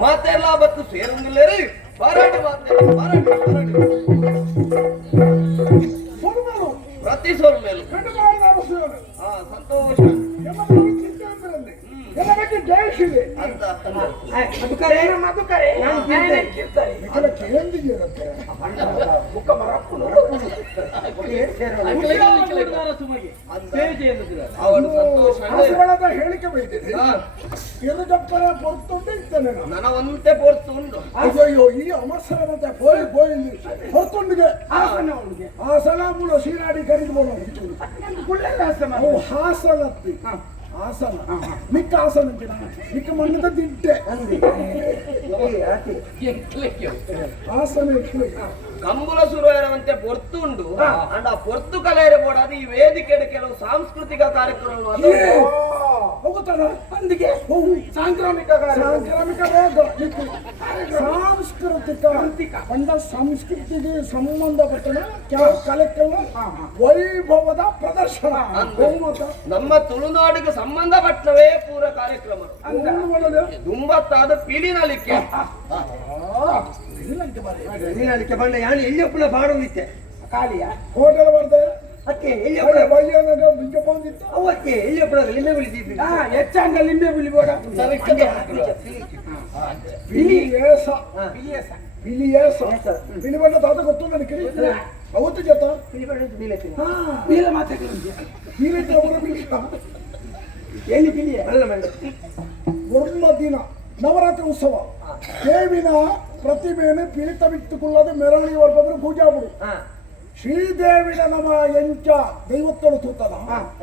ಮಾತೆಲ್ಲ ಬತ್ತು ಸೇರಂಗಿಲ್ಲರಿ ಪಾರಾಟ ಮಾತೆ ಪಾರಾಟ ಪಾರಾಟ ಪ್ರತಿ ಸೋಲ್ ಮೇಲೆ. ಹಾ ಸಂತೋಷ. ಎಲ್ಲ ಬಗ್ಗೆ ಕೇಳ್ತಾರೆ. ಮುಖ ಮರಪ್ಪು ಹೇಳಿಕೆ ಬೈದಿದೆ ಹಾ, ಇರುದಪ್ಪನ ಪೊರ್ತುಂಟು ಇರ್ತೇನೆ ನಾನು. ನನವಂತೆ ಪೋರ್ತು ಉಂಟು ಅಯ್ಯೋ ಈ ಅಮರ್ಸರ ಮತ್ತೆ ಪೋಯಿ ಪೋಯಿ ಹೊರ್ತುಂಡಿಗೆ ಹಾಸನ ಅವಳಿಗೆ ಹಾಸನ ಮೂಲ ಸೀನಾಡಿ ಕರಿದು ಕುಳ್ಳೆಲ್ಲ ಹಾಸನ. ಹಾಸನತ್ತಿ. ಹಾಸನ ಮಿಕ್ಕ ಹಾಸನ ಅಂತಿನ ಮಿಕ್ಕ ಮಣ್ಣದ ದಿಟ್ಟೆ ಹಾಸನ ಇಟ್ಲು. ಕಂಬುಲ ಸುರುವಂತೆ ಪೊರ್ತು ಉಂಡು ಅಂಡ್ ಆ ಪೊರ್ತು ಕಲೆಯರೆ ಬೋಡಾದ ಈ ವೇದಿಕೆಯ ಕೆಲವು ಸಾಂಸ್ಕೃತಿಕ ಕಾರ್ಯಕ್ರಮಗಳು ಏ, ಅದನ್ನು ಹೋಗುತ್ತಾನ ಅಂದಿಗೆ ಹೋಗು. ಸಾಂಕ್ರಾಮಿಕ ಕಾರ್ಯ ಸಾಂಕ್ರಾಮಿಕ ರೋಗ ಮಿಕ್ಕು. ಸಾಂಸ್ಕೃತಿಕ ಪಂಡ ಸಂಸ್ಕೃತಿಗೆ ಸಂಬಂಧಪಟ್ಟ ಕೆಲವು ಕಲೆಕ್ಕೆಲ್ಲ ವೈಭವದ ಪ್ರದರ್ಶನ. ನಮ್ಮ ತುಳುನಾಡಿಗೆ ಸಂಬಂಧಪಟ್ಟವೇ ಪೂರ ಕಾರ್ಯಕ್ರಮ. ದುಂಬತ್ತಾದ ಪಿಲಿನಲಿಕೆ ನಲಿಕೆ ಬಂದ ಯಾನು ಎಲ್ಲಿಯಪ್ಪನ ಬಾಡೋದಿತ್ತೆ ಖಾಲಿಯ? ಹೋಟೆಲ್ ಬರ್ದೆ. ಅಕ್ಕೆ ಬಯ್ಯನ ಬಿಂಕ ಬಂದಿತ್ತು. ಅವಕ್ಕೆ ಎಲ್ಲಿಯಪ್ಪನ ಲಿಂಬೆ ಬಿಳಿಸಿದ್ವಿ ಹೆಚ್ಚಾಂಗ ಲಿಂಬೆ ಬಿಳಿಬೋಡ ಬಿಳಿ ಬಣ್ಣ ತಾತ ಗೊತ್ತು ನನಗೆ ಅವತ್ತು ಜೊತೆ? ಬೀಲ ಅವರ ಎಲ್ಲಿ ಅಲ್ಲ ದಿನ ನವರಾತ್ರಿ ಉತ್ಸವ. ದೇವಿನ ಪ್ರತಿಮೆಯನ್ನು ಪಿಳಿತ ಬಿಟ್ಟುಕೊಳ್ಳದೆ ಮೆರವಣಿಗೆ ಬರ್ಬಂದ್ರೆ ಪೂಜಾ ಬಿಡು ಶ್ರೀದೇವಿನ ನಮ್ಮ ಎಂಚ ದೈವತ್ತಲು ತೂತಲ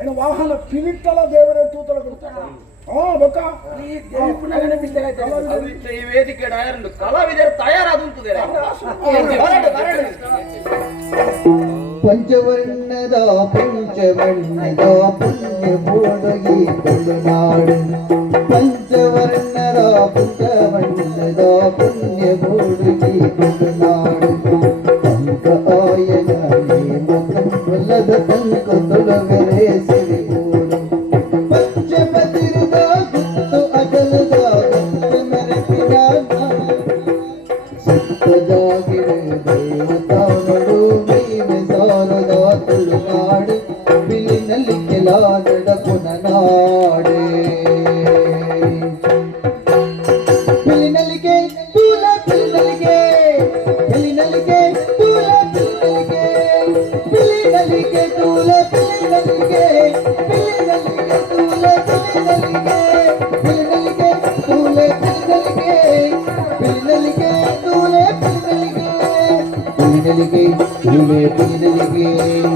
ಏನು ವಾಹನ ಪಿಲಿಟ್ಟಲ ದೇವರ ತೂತಲ ಬೊಕ್ಕ ಈ ವೇದಿಕೆ ಡಯರ್ಂಡು ಕಲಾವಿದರು ತಯಾರಾದ ಪಂಚವರ್ಣದ ಪಂಚವಣ್ಣದ ಪುಣ್ಯ ಭೂಡಗಿ ತುಳುನಾಡು দিলগে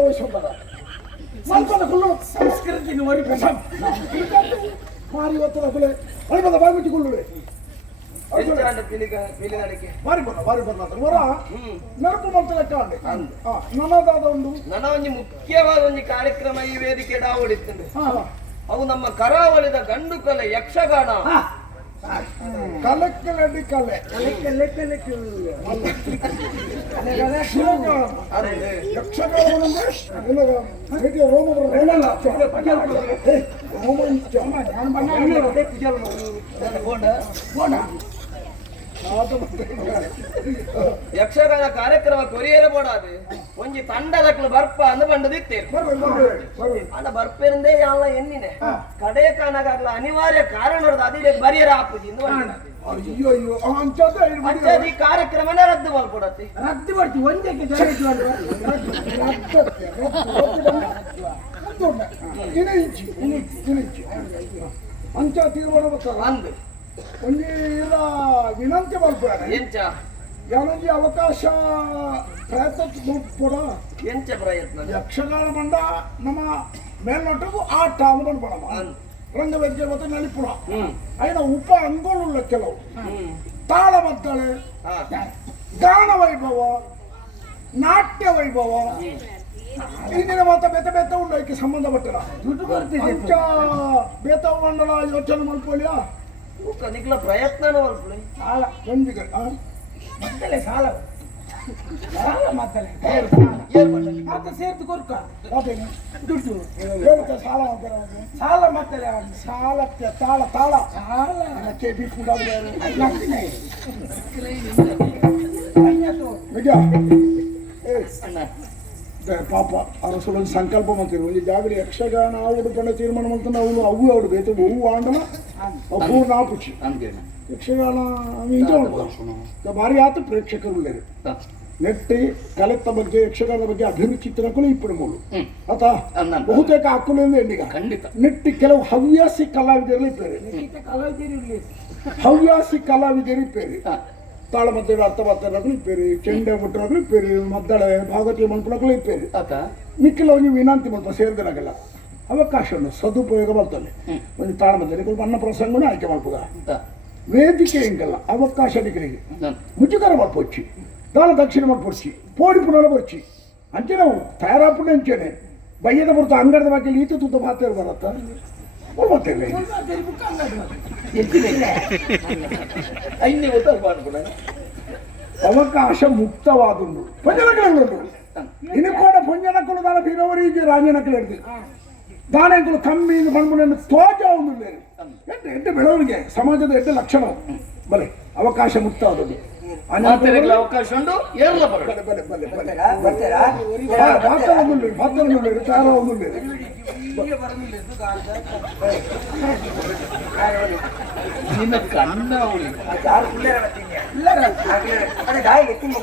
ವಹಿಸುತ್ತಾರ ಮಲ್ಪದ ಕುಲ್ಲು ಸಂಸ್ಕೃತಿ ಮಾರಿ ಒತ್ತದ ಕುಲೆ ಮಲ್ಪದ ಬಾಯ್ಬಿಟ್ಟು ಕುಳ್ಳುವೆ ಹೆಚ್ಚಾಂಡ ಪಿಲಿಗ ಪಿಲಿನಲಿಕೆ ಮಾರಿ ಬಣ್ಣ ಮಾರಿ ಬಣ್ಣ ಅಂತ ವರ ಹ್ಮ್. ನೆನಪು ಮಾಡ್ತಾರೆ ಕಾಂಡೆ ಹಾ ನನ್ನದಾದ ಒಂದು ನನ್ನ ಒಂದು ಮುಖ್ಯವಾದ ಒಂದು ಕಾರ್ಯಕ್ರಮ ಈ ವೇದಿಕೆ ಹಾ ಅವು ನಮ್ಮ ಕರಾವಳಿದ ಗಂಡು ಕಲೆ ಯಕ್ಷಗಾನ. ಕಲೆಕ್ಕಲಡಿ ಕಲೆ ಶಿವಗಾನ ಅದೇ ಯಕ್ಷಗಾನ ಅಂದ್ರೆ ಹೇಗೆ ರೋಮದ ಏ, ರೋಮಾಂಚ. ಆತ ಮತ್ತೆ ಯಕ್ಷಗಾನ ಕಾರ್ಯಕ್ರಮ ಕೊರಿಯರ ಬೋಡಾದೆ. ಒಂಜಿ ತಂಡದಕ್ಲು ಬರ್ಪ ಅಂದ ಬಂಡದಿತ್ತೇರು. ಅಂದ ಬರ್ಬೇಕು, ಯಾವ ಎನ್ನಿನ. ಬರ್ಪೇರಿಂದೇ ಕಡೆ ಕಾಣಗಾಗ್ಲ ಅನಿವಾರ್ಯ ಕಾರಣ ಅದೇ ಬರಿಯರ ಆಪುಜಿ ಅಂಚದ ಈ ಕಾರ್ಯಕ್ರಮನೇ ರದ್ದು ಮಾಡ್ಕೊಡತ್ತಿ. ರದ್ದು ಮಾಡ್ತಿ ಒಂದಕ್ಕೆ ಅಂತ ಅಂಚ ತೀರ್ಮಾನ ಬರ್ತಾರೆ ಅಂದು. ಮುನ್ನಿರ ವಿನಂತಿ ಮಾಡ್ಕೊಳ್ಳೋಣ ಎಂಚ. ನನಗೆ ಅವಕಾಶ ಪ್ರಯತ್ನ ದುಡ್ಡು ಕೊಡ ಎಂಚ ಪ್ರಯತ್ನ. ಯಕ್ಷಗಾನ ಬಂದ ನಮ್ಮ ಆ ಆಟ ಅದು ಬಂದ್ಕೊಡಮ್ಮ ರಂಗವೇದಿಕೆ ಮತ್ತು ನಲಿಪುರ. ಐನ ಉಪ ಅಂಗೋಳುಳ್ಳ ಕೆಲವು. ತಾಳ ಮದ್ದಳೆ ಗಾನ ವೈಭವ ನಾಟ್ಯ ವೈಭವ. ಇಂದಿನ ಮಾತ ಬೆತ ಬೆತ್ತ ಉಂಡು ಅದಕ್ಕೆ ಸಂಬಂಧಪಟ್ಟರ ದುಡ್ಡು ಬರ್ತೀವಿ ಬೆತ್ತ ಮಂಡಲ ಯೋಚನೆ ಮಾಡ್ಕೊಳ್ಳಿಯಾ? ನಿಗಳ ಪ್ರಯತ್ನನೂ ಅಲ್ಪಳೆ ಸಾಲ ಗೊಂದಿಗೆ ಮತ್ತಲೆ ಸಾಲ. ಸಾಲ ಮತ್ತಲೆ. ಮತ್ತೆ ಸೇರ್ತು ಕೊರ್ಕ ದುಡ್ಡು. ಸಾಲ ಸಾಲ ಮತ್ತಲೆ ಸಾಲ ತಾಳ ತಾಳ. ಸಾಲ. ನಕ್ಕೆ ಏ ಕೂಡ ಪಾಪ ಅರಸಲು ಒಂದು ಸಂಕಲ್ಪ ಮಾಡ್ತಿರು. ಈಗಾಗಲೇ ಯಕ್ಷಗಾನ ಆವಿಡು ಪಂಡ ತೀರ್ಮಾನ ಮಾಡ್ತಾನೆ. ಅವನು ಅವು ಆವಿಡು ಬೇತು ಹೂವು ಆಂಡನ. ಪೂರ್ಣ ಪಿಕ್ಷೆ ಯಕ್ಷಗಾನ ಇದು. ಭಾರಿ ಪ್ರೇಕ್ಷಕರುಳ್ಳರು ನೆಟ್ಟಿ ಕಲೆತ್ತ ಬಗ್ಗೆ ಯಕ್ಷಗಾನದ ಬಗ್ಗೆ ಅಭಿರುಚಿ ತಿನ್ನಕಲು ಇಪ್ಪಡು ಮೂಲು ಆತ ಬಹುತೇಕ ಅಕ್ಕಲಿಂದ ಎಂಡಿಗ ಖಂಡಿತ. ನೆಟ್ಟಿ ಕೆಲವು ಹವ್ಯಾಸಿ ಕಲಾವಿದರು ಇದ್ದಾರೆ. ಹವ್ಯಾಸಿ ಕಲಾವಿದರಿ ಕಲಾವಿದರು ಇದ್ದಾರೆ ತಾಳಮದ್ದೆಗಳ ಅರ್ಥವಾಗ್ತಾರಾಗ್ಲೂ ಪೇರಿ ಚೆಂಡೆ ಮುಟ್ಟರಾಗ್ಲೂ ಪೇರಿ ಮದ್ದಳೆ ಭಾಗತಿ ಮಂತ್ರಾಗ್ಲೂ ಇಪ್ಪೇರಿ ಆತ. ಮಿಕ್ಕಿಲವನಿಗೆ ವಿನಾಂತಿ ಮಂತ್ರ ಸೇರಿದಿರಾಗಲ್ಲ. ಅವಕಾಶ ಉಂಟು ಸದುಪಯೋಗ ಬರ್ತದೆ ಒಂದು ತಾಳಮದ್ದಳೆ ಸ್ವಲ್ಪ ಅನ್ನ ಪ್ರಸಂಗನೂ ಆಯ್ಕೆ ಮಾಡ್ಬೋದ ಆತ ವೇದಿಕೆ ಹಿಂಗಲ್ಲ ಅವಕಾಶ ಡಿಗ್ರಿಗೆ ನಾನು ಮುಜುಗರ ಮಾಡ್ಪೊಚ್ಚಿ ದಾನ ದಕ್ಷಿಣ ಮಾಡ್ಪೊಚ್ಚಿ ಪೋಡಿ ಪುನರ ಬರ್ಚಿ ಅಂಚೆ ನಾವು ತಯಾರಾಪುಣ ಅಂಚೆನೆ ಬಯ್ಯದ ಬರ್ತಾ ಅಂಗಡದ ಬಗ್ಗೆ ಈತ ತುತ್ತ ಮಾತೇರು ಬರತ್ತ ಗೊತ್ತಿಲ್ಲ ಐನ್ನೇ ಗೊತ್ತಾಗ್ಬಾರ್ದು ಅವಕಾಶ ಮುಕ್ತವಾದುಂಡು ಪಂಜನಕಳುಂಡು ಇನ್ನು ಕೂಡ ಪಂಜನಕಲು ದಾನ ಬೀರವರಿಗೆ ರಾಜನಕಲು ಹಿಡಿದು ದಾನಗಳು ಕಮ್ಮಿ ಬಂದ್ಬಿಟ್ಟು ತೋಜ ಒಂದು ಎಂಟು ಎಂಟು ಬೆಳವಣಿಗೆ ಸಮಾಜದ ಎಂಟು ಲಕ್ಷಣ. ಬಲೆ ಅವಕಾಶ ಮುಕ್ತ ಅದೊಂದು ಅವಕಾಶ ಉಂಟು ಏರ್ಲ ಬರೋಣ. ಬಲೆ ಬಲೆ ಬಲೆ ಬಲೆ ಮಾತ್ರ ಒಂದು ಮಾತ್ರ ಒಂದು ತಾರ ಒಂದು ನಿನ್ನ ಕಣ್ಣ ಅವಳಿ ತಾಳಬದ್ಧ ಯಕ್ಷಗಾನ ಕೂಟ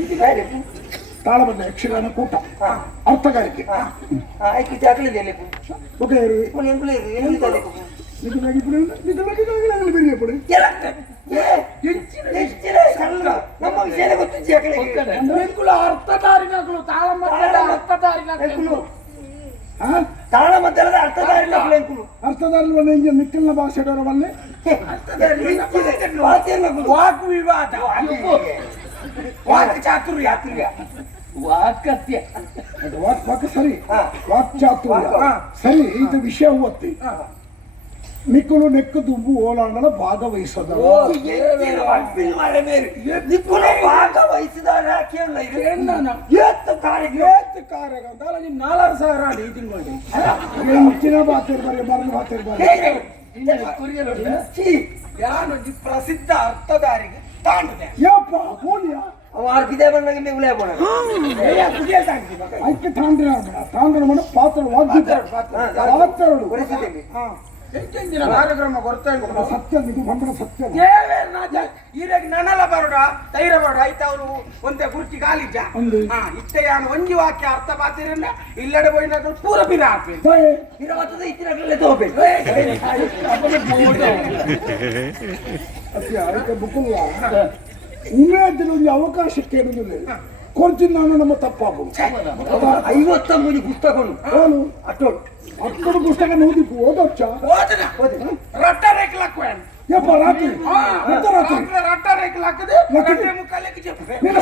ಅರ್ಥಗಾರಿಕೆ ಓಕೆ ತಾಳಬದ್ದ ಯಕ್ಷಗಾನ ಕೂಟ. ಅರ್ಥಗಾರಿಕೆ. ಆಯ್ಕೆ ಭಾಷೆ ವಾಕ್ ವಿವಾದ ವಾಕ್ ಚಾತುರ್ಯ ವಾಕತ್ಯ ಅದು ವಾಕ್ ವಾಕ್ ಸರಿ ವಾಕ್ಚಾತುರ್ಯ ಸರಿ ಇದು ವಿಷಯ ಓದ್ತಿ. ನಿಕ್ಕುಲು ನೆಕ್ಕು ದುಂಬು ಓಲಾಂಡಲ ಭಾಗವಹಿಸದ ನಾಲ್ಕು ಸಾವಿರ ಅಡಿ ತಿಂಗಳು ಮುಚ್ಚಿನ ಬಾತೇರ್ ಮರಣ ಬರಲು ಬಾತೇರ್ ಬಾರಿ ಯಾನು ಈ ಪ್ರಸಿದ್ಧ ಅರ್ಥದಾರಿಗೆ ತಾಂಡಿದೆ. ಯಪ್ಪ ಮಾಡ ಪಾತ್ರ ವಾದ್ಯ ಪಾತ್ರಗಳು ಎಂತೆಂದಿನ ಕಾರ್ಯಕ್ರಮ ಕೊಡ್ತಾ ಸತ್ಯ ಇದು ಬಂದ್ರ ಸತ್ಯ. ಈರೆಗ್ ನನಲ ಬರೋಡ ತೈರ ಬರೋಡ ಐತ ಅವರು ಒಂತೆ ಕುರ್ಚಿ ಗಾಲಿಜ ಒಂದು. ಹಾ ಇತ್ತೆ ಯಾನು ಒಂಜಿ ವಾಕ್ಯ ಅರ್ಥ ಪಾತಿರನ್ನ ಇಲ್ಲಡೆ ಪೋಯಿನ ಪೂರ ಬಿರ ಹಾಕ್ಬೇಕು. ಅತ್ಯ ಅದಕ್ಕೆ ಬುಕ್ಕುಲ್ಲ ಇಮೇಜಲ್ಲಿ ಅವಕಾಶ ಅವಕಾಶಕ್ಕೆ ಇರುವುದಿಲ್ಲ. ಕೊಡ್ತೀನಿ ನಾನು ನಮ್ಮ ತಪ್ಪಾಗು ಐವತ್ತ ಮೂರು ಪುಸ್ತಕನು ಅವನು ಅಟೋಲ್ ಅಕ್ಕಡ ಪುಸ್ತಕ ಓದಿ ಓದೋಚ್ಚ? ರಟ್ಟ ರೇಖಲಾಕ್ ಯಪ್ಪ ರಾತ್ರಿ. ಅಂತ ರಾತ್ರಿ? ರಟ್ಟ ರೇಖಲಾಕದೆ ನಿನ್ನ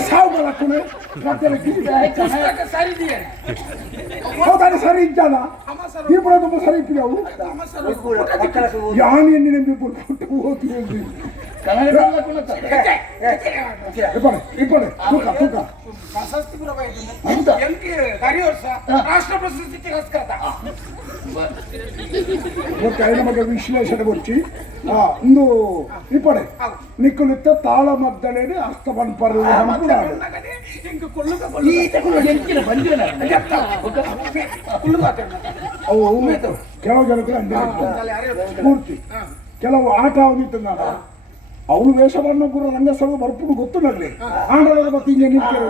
ಸರಿ ಇದೆಯೇ? ಹೌದಾನೆ ಇದ್ದಾನ? ಸರಿ ಇಪ್ಪಿದವು ಯಾನಿ ಎಣ್ಣಿನ ಓದಿ ಕನ್ನಡ ಕುಲತ ಇಪ್ಪಡೆ ಇಪ್ಪಡೆ ತೂಕ ತೂಕ ಪ್ರಶಸ್ತಿ ಪುರ ಬೈದಿನ ಹೌದಾ ಎಂಕಿ ಹರಿವರ್ಷ ರಾಷ್ಟ್ರ ಪ್ರಶಸ್ತಿ ತಿರಸ್ಕೃತ ಮತ್ತೆ ಐದು ಮಗ ವಿಶ್ಲೇಷಣೆ ಕೊಚ್ಚಿ ಆ ಒಂದು ಇಪ್ಪಡೆ ನಿಕ್ಕುಲಿತ್ತ ತಾಳ ಮದ್ದಳೆಡೆ ಅಸ್ತಬನ್ ಪರ್ವ ಹಂಪುಡಾಡು ಇಂಕ ಕೊಲ್ಲುಗ ಈತ ಕುಳ್ಳು ಎಂಚಿನ ಬಂದಿನ ಕೊಲ್ಲುಗ ಅವು ಕೆಲವು ಜನಕ್ಕೆ ಅಂಜನೆ ಪೂರ್ತಿ ಕೆಲವು ಆಟ ಆಗಿತ್ತು ನಾನು ಅವಳು ವೇಷವನ್ನು ಕೂಡ ರಂಗಸ್ಥಳ ಬರ್ಪುಡು ಗೊತ್ತು ನನಗೆ ಆಂಡಲದ ಮತ್ತೆ ಹಿಂಗೆ ನಿಂತಿರೋ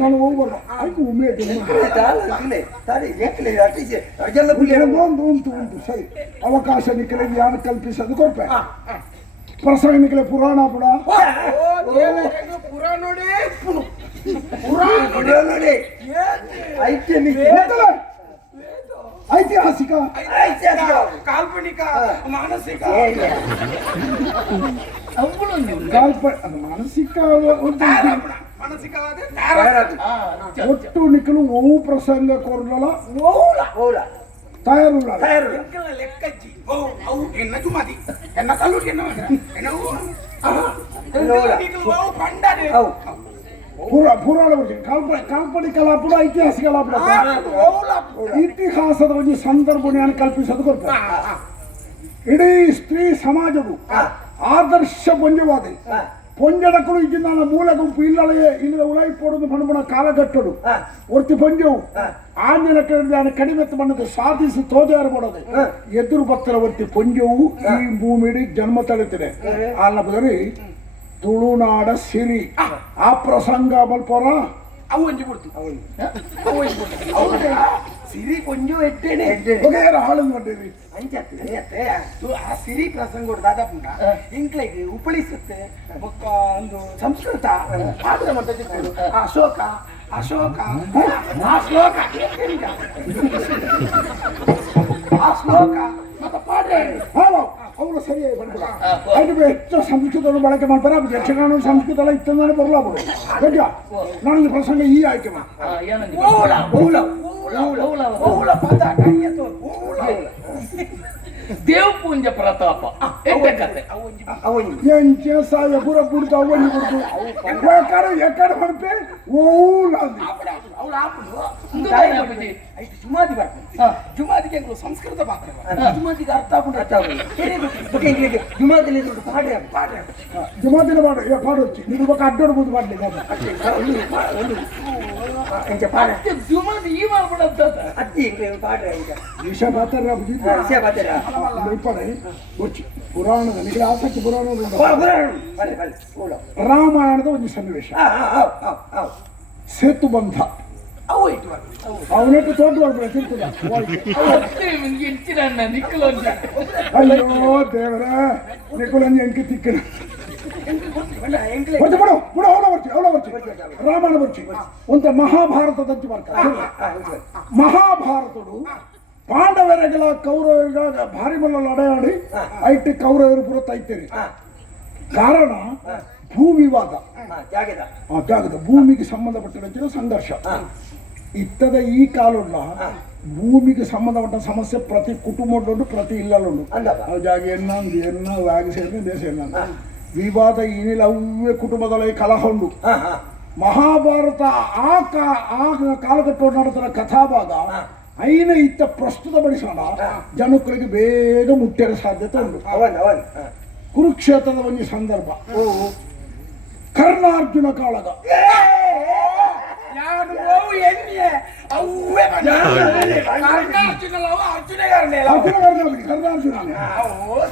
ನಾನು ಹೋಗ್ಬಾರ್ದು ಆಯ್ತು ಉಮ್ಮೆ ಅಜಲ್ಲ ಪುಲ್ಯ ಒಂದು ಉಂಟು ಉಂಟು ಸರಿ ಅವಕಾಶ ನಿಖಿಲಿಗೆ ಯಾರು ಕಲ್ಪಿಸೋದು ಕೊಡ್ಪೆ ಪ್ರಸಂಗ ನಿಖಿಲೆ ಪುರಾಣ ಪುಡ ಪುರ ನೋಡಿ ನೋಡಿ ಐತೆ ಗೊತ್ತಲ್ಲ? ಐತಿಹಾಸಿಕ. ಐತಿಹಾಸಿಕ. ಕಾಲ್ಪನಿಕ. ಮಾನಸಿಕ. ಅವಳು ನೀವು ಕಾಲ್ಪ ಅದು ಮಾನಸಿಕ ಒಂದು ತಾರಾಪಣ. ಮಾನಸಿಕವಾದ ತಾರಾಪಣ. ಆ, ಚ- ಒಟ್ಟು ನಿಖಲು ಓವು ಪ್ರಸಂಗ ಕೊರ್ಲಲ. ಓಲ ಓಲ ತಯಾರುಳ್ಳ. ಎಂಕಲ ಲೆಕ್ಕಜ್ಜಿ. ಓ ಅವು ಎನ್ನ ಜುಮಾದಿ ಎನ್ನ ಕಲ್ಲು ಎನ್ನ ಮಗನ ಎನ್ನ ಊ ಪುರ ಪುರಾಣ ಬಗ್ಗೆ ಕಾಲ್ಪ ಕಾಲ್ಪನಿಕ ಲಾಪುಡ ಐತಿಹಾಸಿಕ ಲಾಪುಡ ಇತಿಹಾಸದ ಒಂದು ಸಂದರ್ಭವನ್ನು ಕಲ್ಪಿಸೋದು ಕೊಡ್ತಾರೆ ಇಡೀ ಸ್ತ್ರೀ ಸಮಾಜವು ಆದರ್ಶ ಪೊಂಜವಾದೆ. ಪೊಂಜಡಕ್ಕಳು ಇದ್ದ ಮೂಲ ಗುಂಪು ಇಲ್ಲಳೆಯೇ ಇಲ್ಲದ ಉಳೈ ಪೋಡದು ಪಣಬಣ ಕಾಲಗಟ್ಟಡು ಒರ್ತಿ ಪೊಂಜವು ಆಂಜನ ಕೇಳಿದ ಕಡಿಮೆ ಬಣ್ಣದ ಸಾಧಿಸಿ ತೋಜಾರು ಮಾಡೋದು. ಎದುರು ಭಕ್ತರ ಒರ್ತಿ ಪೊಂಜವು ಈ ಭೂಮಿಡಿ ಜನ್ಮ ತಡೆತಿದೆ ಅಲ್ಲ ಬದರಿ ತುಳುನಾಡ ಸಿರಿ. ಆ ಪ್ರಸಂಗ ಮಲ್ಪೋರ ಅವು ಒಂಜಿ ಅವು ಒಂಜಿ ಸಿರಿ ಕೊಂಜು ಎಟ್ಟೇನೆ. ಹೊಗೆಯರ ಹಾಳು ಮಾಡಿರಿ ಅಂಚತ್ತೆ ಅತ್ತೆ ಆ ಸಿರಿ ಪ್ರಸಂಗ ದಾದಾಪುಂಡ ಇಂಕ್ಲೈಗೆ ಉಪಳಿಸುತ್ತೆ. ಬೊಕ್ಕ ಒಂದು ಸಂಸ್ಕೃತ. ಪಾತ್ರ ಮಾಡ್ತಿದ್ದು ಅಶೋಕ ಅಶೋಕ. ಆ ಶ್ಲೋಕ? ಆ ಶ್ಲೋಕ. ಮತ್ತೆ ಪಾಡ್ರೆ. ಹಾಳು ಅವರು ಸರಿಯಾಗಿ ಬಂದಿಲ್ಲ ಅದು ಹೆಚ್ಚು ಸಂಸ್ಕೃತವನ್ನು ಬಳಕೆ ಮಾಡ್ತಾರೆ ಅದು ಯಕ್ಷಗಾನ ಸಂಸ್ಕೃತ ಎಲ್ಲ ಇತ್ತಂದ್ರೆ ಬರಲ್ಲ ಬಿಡು ಗಡ್ಡ ನನಗೆ ಪ್ರಸಂಗ ಈ ಆಯ್ಕೆ ಕೈಯತ್ತು ಪ್ರತಾಪ. ಎಂಚೆ ಸಾಯ ಪುರ ಬಿಡ್ತು ಅವನಿ ಬಿಡ್ತು ಎಕಡೆ ಎಕಡೆ ಹೊರಪೆ ಓಲ್ ಅದು ಅವಳು ಆಪುಡು ಒಂದು ಬಾರಿ ಅಪ್ಪಜಿ. ಐದು ಜುಮಾದಿ ಬರ್ತದೆ ಹಾ. ಜುಮಾದಿಗೆ ಎಂಕ್ಲು ಸಂಸ್ಕೃತ ಪಾತ್ರ ಹಾ. ಜುಮಾದಿಗೆ ಅರ್ಥ ಆಪುಂಡು ಅರ್ಥ ಆಪುಂಡು ಜುಮಾದಲ್ಲಿ ಪಾಡ್ರೆ ಪಾಡ್ರೆ ಜಮಾತಿನ ಮಾಡು ಏ ಪಾಡು వచ్చి ನೀನು ఒక ಅಡ್ಡೋಡು ಬುದ್ದು ಮಾಡಲಿ ಎಂಚ ಪಾಡ್ರೆ ಮತ್ತೆ ಜುಮಾದಿ ಈ ಮಾಡ್ಬಿಡತ್ತ ಅತ್ತಿ ಪಾಡ್ರೆ ಎಂಚ ವಿಷ ಪಾತ್ರ ಬುದ್ಧಿ ವಿಷಯ ಪಾತ್ರ ಇಪ್ಪಡೆ వచ్చి ಪುರಾಣದ ನಿಮಗೆ ಆಸಕ್ತಿ ಪುರಾಣದ ಬಲೆ ಬಲೆ ಓಲ ರಾಮಾಯಣದ ಒಂದು ಸನ್ನಿವೇಶ ಹಾ ಹಾ ಹಾ ಹಾ ಹಾ ಸೇತು ಬಂಧ ಅವು ಅವು ಅವನಟ್ಟು ತೋಟ ಮತ್ತೆ ನಿಮ್ಗೆ ಹೆಚ್ಚಿನ ನಿಕ್ಕಲೊಂಜ ಅಯ್ಯೋ ದೇವರ ನಿಕ್ಕುಲಂಜಿ ಎಂಕಿ ತಿಕ್ಕಿನ ಬರ್ತಿ ಬಿಡು ಬಿಡು ಅವಳ ಬರ್ತಿ ಬರ್ತಿ ರಾಮಾಯಣ ಬರ್ತಿ ಒಂತ ಮಹಾಭಾರತದಂಚು ಬರ್ತಾರೆ ಮಹಾಭಾರತಡು ಪಾಂಡವರಗಳ ಭಾರಿ ಮಲ್ಲ ಲಡಾಡಿ ಐಟಿ ಕೌರವರು ಪುರ ತೈತೀರಿ ಕಾರಣ ಭೂ ವಿವಾದ ಭೂಮಿಗೆ ಸಂಬಂಧಪಟ್ಟಿರೋ ಸಂಘರ್ಷ. ಇತ್ತದ ಈ ಕಾಲುಳ್ಳ ಭೂಮಿಗೆ ಸಂಬಂಧಪಟ್ಟ ಸಮಸ್ಯೆ ಪ್ರತಿ ಕುಟುಂಬದೊಂದು ಪ್ರತಿ ಇಲ್ಲಲ್ಲೂ ಜಾಗ ಎನ್ನೊಂದು ಎನ್ನ ವ್ಯಾಗಿ ಸೇರಿನ ದೇಶ ಎನ್ನ ವಿವಾದ ಏನಿಲ್ಲ ಅವೇ ಕುಟುಂಬದಲ್ಲಿ ಕಲಹ ಉಂಡು ಮಹಾಭಾರತ ಆ ಕಾ ಆ ಕಾಲಘಟ್ಟ ನಡೆದ ಕಥಾಭಾಗ ಐನ ಇತ್ತ ಪ್ರಸ್ತುತ ಪಡಿಸೋಣ. ಜನಕರಿಗೆ ಬೇಗ ಮುಟ್ಟರ ಸಾಧ್ಯತೆ ಉಂಟು. ಕುರುಕ್ಷೇತ್ರದ ಒಂದು ಸಂದರ್ಭ. ಕರ್ಣಾರ್ಜುನ ಕಾಳಗ. ನಾನು ಓವು ಎಣ್ಣೆ ಅವೇ ಅರ್ಜುನಲ್ಲ ಅರ್ಜುನಗಾರನೇ ಅರ್ಜುನ ಕರ್ಣಾರ್ಜುನ ಕರ್ಣಾರ್ಜುನ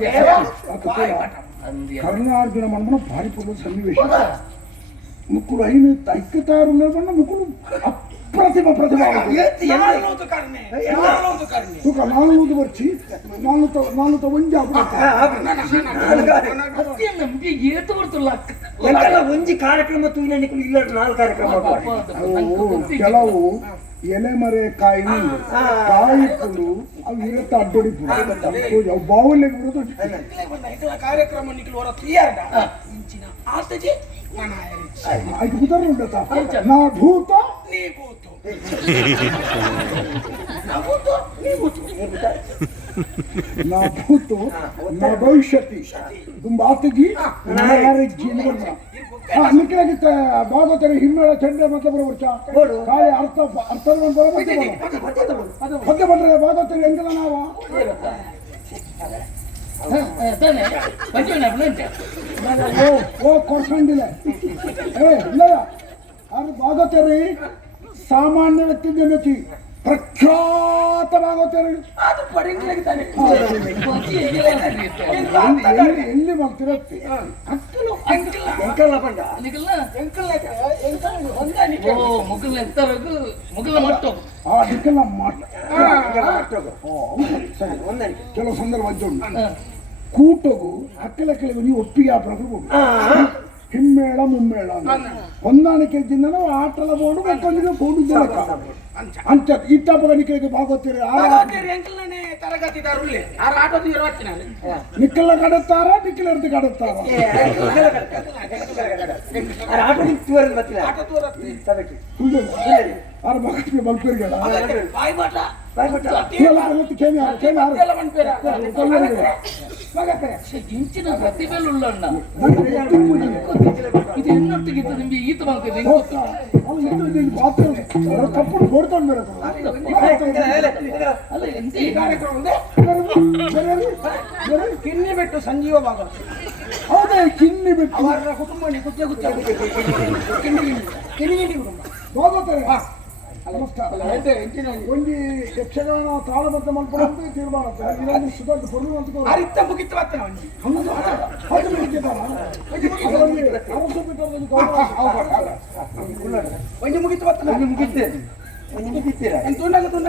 ದೇವ ಅಂದ್ಯ ಕರ್ಣಾರ್ಜುನ ಮನ್ಮನ ಭಾರಿ ಪೂರ್ವ ಸನ್ನಿವೇಶ ಪ್ರತಿಭಾ ಕರ್ಣೆ. ತೂಕ ನಾಲ್ಕು ಬರ್ಚಿ ನಾಲ್ಕು ನಾಲ್ಕು ಒಂಜಿ ನಂಬಿ ನಮ್ಗೆ ಏತು ಬರ್ತಲ್ಲ ಎಂತೆಲ್ಲ ಒಂಜಿ ಕಾರ್ಯಕ್ರಮ ತೂಯಿನಿಕಲು ಇಲ್ಲ ನಾಲ್ಕು ಕಾರ್ಯಕ್ರಮ ಕೆಲವು ಎಲೆ ಮರೆ ಕಾಯಿ ಕಾಯಿ ಪುಡು ಅವು ಇರುತ್ತೆ ಅಡ್ಡೊಡಿ ಪುಡು ಬರೋದು ಕಾರ್ಯಕ್ರಮ ನಿಕ್ಲು ಹೊರ ಕ್ಲಿಯರ್ ಇಂಚಿನ ಆತಜಿ. ನಾನು ಆಯರಿಸಿ ಆಯ್ತು ಕುದರ್ ಉಂಟತ್ತ ನಾ ಭೂತ ನೀ ಕೂತು ನಾ ಭೂತ ನೀ ಕೂತು ನಾ ಭೂತು ನಾ ಭವಿಷ್ಯತಿ ತುಂಬ ಆತಗಿ ನಾರಜ್ಜಿ ಹಾ ನಿಖಿಲಾಗಿತ್ತ ಭಾಗವತರ ಹಿಮ್ಮೇಳ ಚಂದ್ರ ಮತ್ತೆ ಬರವರ್ಚ ಕಾಳಿ ಅರ್ಥ ಅರ್ಥ ಪದ್ಯ ಬಂದ್ರೆ ಭಾಗವತರ ಹೆಂಗಲ್ಲ ನಾವ? ತಾನೆ ಮಂಜುನ ಬ್ಲಂಚ ಓ ಓ ಕೊರ್ಸಂಡಿಲ್ಲ ಏ ಇಲ್ಲ ಅದು ಭಾಗವತರಿ ಸಾಮಾನ್ಯ ವ್ಯಕ್ತಿ ಜನತಿ ಪ್ರಖ್ಯಾತ ಭಾಗವತರಿ ಅದು ಪಡಿಂಗ್ಲಿಗೆ ತಾನೆ ಎಲ್ಲಿ ಎಲ್ಲಿ ಮಾಡ್ತಿರತ್ತಿ ಎಂಕಲ್ಲ ಬಂದ ನಿಕಲ್ಲ ಎಂಕಲ್ಲ ಎಂಕಲ್ಲ ಹೊಂದ ಓ ನಿಖಿಲ್ ಮುಗಲ ಎತ್ತರಗು ಮುಗಲ ಮಟ್ಟು. ಆ ಅದಕ್ಕೆಲ್ಲ ಮಾಡ ಓ ಸರಿ. ಹೊಂದಾಣಿಕೆ ಕೆಲವು ಸಂದರ್ಭ ಉಂಟು. ಕೂಟಗು ಅಕ್ಕಲ ಕೆಲವು ನೀವು ಒಪ್ಪಿಗೆ ಆ ಪ್ರಕಾರ ಹಿಮ್ಮೇಳ ಮುಮ್ಮೇಳ ಅಂತ. ಹೊಂದಾಣಿಕೆ ಜಿನ್ನ ಆಟಲ ಬೋರ್ಡು ಮತ್ತೊಂದಿಗೆ ಬೋರ್ಡು ಜನಕ ಅಂಚ. ಇಟ್ಟ ಆಟೋದು ಇರುವತ್ತಿನ ನಿಕ್ಕಲ ಕಡುತ್ತಾರ ನಿಕ್ಕಲ ಹಿಡಿದು ಕಡುತ್ತಾರ ಆರು ಮಗನಿಗೆ ಬಲ್ಪೇರಿಗೆಡ ಇಂಚಿನ ಪ್ರತಿಭೆ ಅಣ್ಣ ಇದು ಎನ್ನೊಟ್ಟಿಗಿತ್ತು ನಿಮಗೆ ಈತ ಕೊಡ್ತಾನೆ ಬೇರೆ ಅಲ್ಲ ಎಂತ ಈ ಕಾರ್ಯಕ್ರಮ ಕಿನ್ನಿ ಬಿಟ್ಟು ಸಂಜೀವ ಭಾಗ ಹೌದೇ ಕಿನ್ನಿ ಬಿಟ್ಟು. ಅವರ ಕುಟುಂಬ ಗುಚ್ಚ ಗುಚ್ಚ ಕಿನ್ನಿ ಕಿನ್ನಿ ಕಿನ್ನಿ ಕುಟುಂಬ ಭಾಗವತರೆ? ನಮಸ್ಕಾರ. ಒಂದು ಯಕ್ಷಗಾನ ತಾಳಬದ್ಧ ಮಾಡ್ಕೊಂಡು ತೀರ್ಮಾನ ಇದೊಂದು ಅಂತ ಅರಿತ್ತ ಮುಗಿತ್ತು ಬರ್ತೇನೆ ಅವನಿಗೆ. ಅದು ಅದರಲ್ಲಿ ಅರಸು ಒಂಜಿ ಮುಗಿತ್ತು ಬರ್ತೇನೆ ಮುಗಿತ್ತೆ ತುಂಡಾಗ ತುಂಡಾಗ